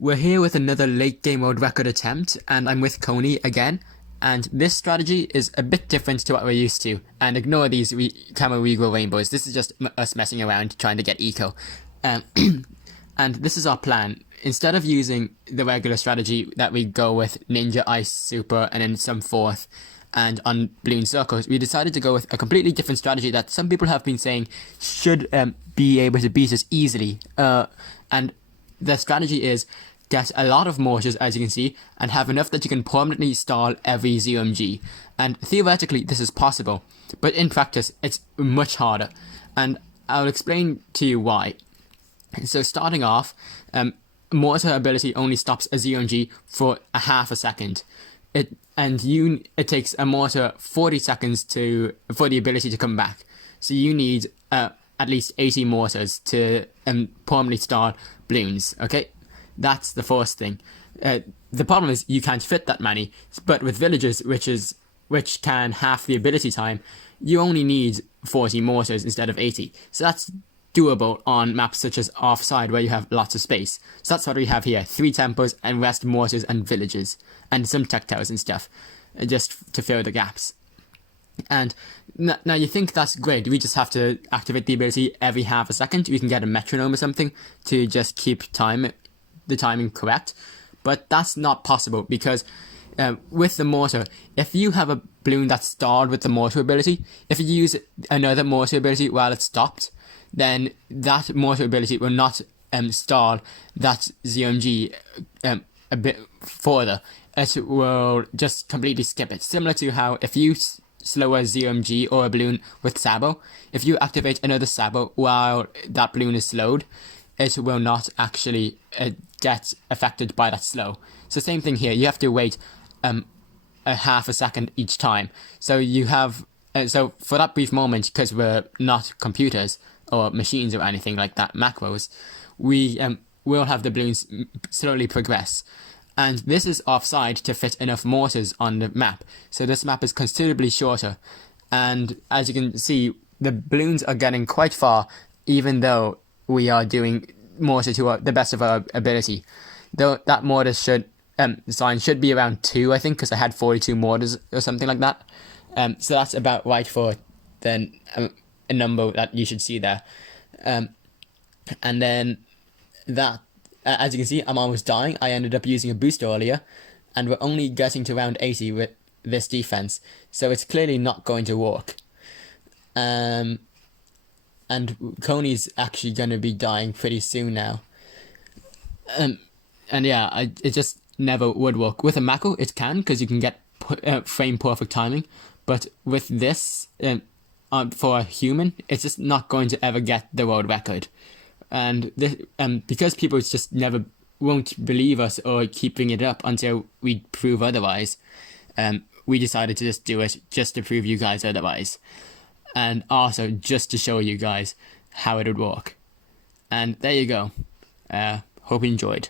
We're here with another late game world record attempt, and I'm with Koenee again. And this strategy is a bit different to what we're used to. And ignore these camera regrow rainbows. This is just us messing around trying to get eco. And this is our plan. Instead of using the regular strategy that we go with Ninja, Ice, Super, and then some fourth, and on Bloons Circles, we decided to go with a completely different strategy that some people have been saying should be able to beat us easily. And the strategy is get a lot of mortars, as you can see, and have enough that you can permanently stall every ZMG. And theoretically, this is possible, but in practice, it's much harder. And I'll explain to you why. So starting off, mortar ability only stops a ZMG for a half a second. It takes a mortar 40 seconds for the ability to come back. So you need at least 80 mortars to permanently stall Bloons. Okay, that's the first thing. The problem is you can't fit that many, but with villagers, which can half the ability time, you only need 40 mortars instead of 80. So that's doable on maps such as Offside, where you have lots of space. So that's what we have here: 3 temples and rest mortars and villages, and some tech towers and stuff, just to fill the gaps. And now you think that's great, we just have to activate the ability every half a second. We can get a metronome or something to just keep the timing correct, but that's not possible because with the mortar, if you have a balloon that's stalled with the mortar ability, if you use another mortar ability while it's stopped, then that mortar ability will not stall that ZMG a bit further. It will just completely skip it. Similar to how if you slow a ZMG or a balloon with Sabo, if you activate another Sabo while that balloon is slowed, it will not actually get affected by that slow. So same thing here, you have to wait a half a second each time. So you have, so for that brief moment, because we're not computers or machines or anything like that, macros, we will have the balloons slowly progress. And this is offside to fit enough mortars on the map. So this map is considerably shorter. And as you can see, the balloons are getting quite far, even though we are doing mortar to the best of our ability. Though that mortar sign should be around 2, I think, because I had 42 mortars or something like that. So that's about right for then a number that you should see there. And then that, as you can see, I'm almost dying. I ended up using a boost earlier, and we're only getting to round 80 with this defense, so it's clearly not going to work. And Koenee's actually going to be dying pretty soon now. And yeah, it just never would work. With a macro, it can, because you can get frame perfect timing, but with this, for a human, it's just not going to ever get the world record. And this, because people just never won't believe us or keep bringing it up until we prove otherwise, we decided to just do it just to prove you guys otherwise. And also just to show you guys how it would work. And there you go. Hope you enjoyed.